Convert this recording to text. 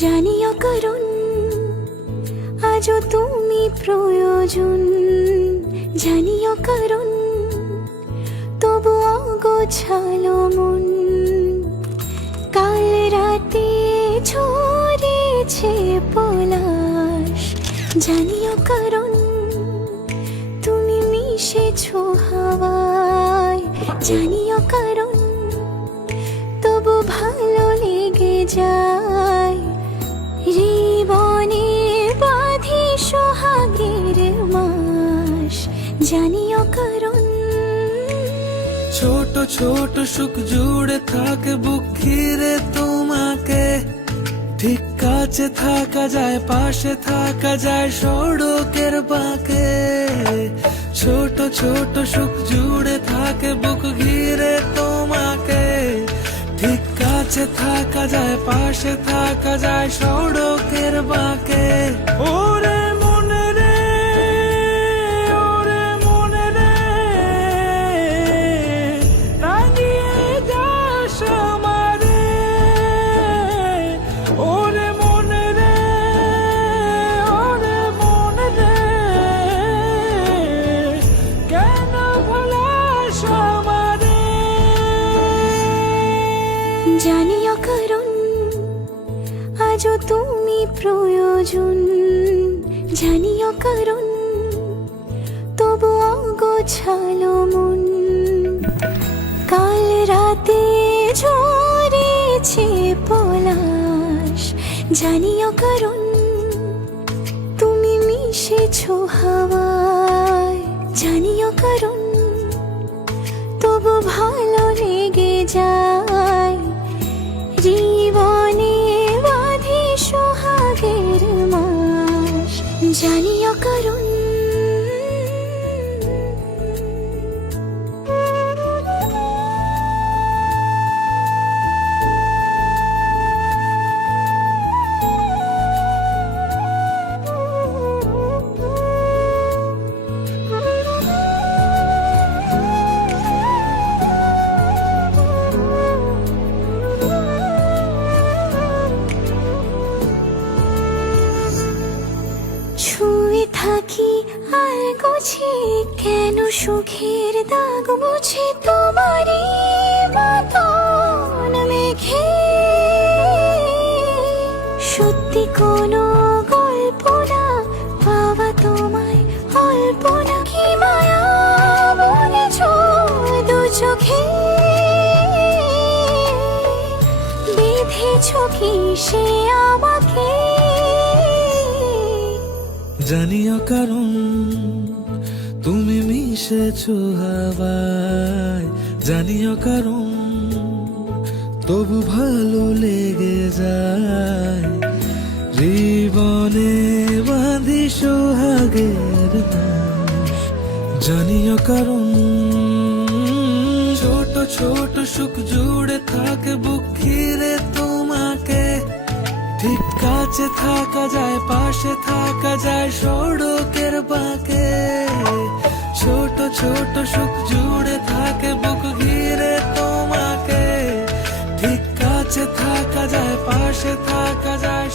জানিও কারণ আজও তুমি প্রয়োজন, জানিও কারণ তবু অগোছালো মন। কাল রাতে ঝরেছে পলাশ, জানিও কারণ তুমি মিশেছো হাওয়ায়। জানিও কারণ তবু ভালো লেগে যায়, জীবনে বাঁধি সোহাগের মাস। জানিও কারণ ছোট ছোট সুখ জুড়ে থাকে বুক ঘিরে তোমাকে। ঠিক কাছে থাকা যায়, পাশে থাকা যায় সড়কের বাঁকে। ছোট ছোট সুখ জুড়ে থাকে বুক ঘিরে তোমাকে। ঠিক কাছে থাকা যায়, পাশে থাকা যায় সড়কের বাঁকে। ওরে মনে রে, ওরে মনে রে, রাঙিয়ে যাস আমারে। ওরে মনে রে, ওরে মনে রে, কেন ভোলাস আমারে। জানিও কারণ আজও তুমি প্রয়োজন, জানিও কারণ তবু অগোছালো মন। কাল রাতে ঝরেছে পলাশ, জানিও কারণ তুমি মিশেছো হাওয়ায়। জানিও কারণ তবু ভালো লেগে যায়, জীবনে বাঁধি সোহাগের মাস। জানিও কারণ ছুঁয়ে থাকি আর গোছে কেন সুখের দাগ মুছে তোমারই মতন মেঘে। সত্যি কোনো গল্প না পাওয়া তোমায় অল্প না, কি মায়া বলেছ দু চোখে। বেঁধেছ কি সে আমাকে। জানিও কারণ তুমি মিশেছো হাওয়ায়। জানিও কারণ তবু ভালো লেগে যায়, জীবনে বাঁধি সোহাগের মাস। জানিও কারণ ছোট ছোট সুখ জুড়ে থাকে বুক ঘিরে তোমাকে। ঠিক কাছে থাকা যায়, পাশে থাকা যায় সড়কের বাঁকে। ছোট ছোট সুখ জুড়ে থাকে বুক ঘিরে তোমাকে। ঠিক কাছে থাকা যায়, পাশে থাকা যায়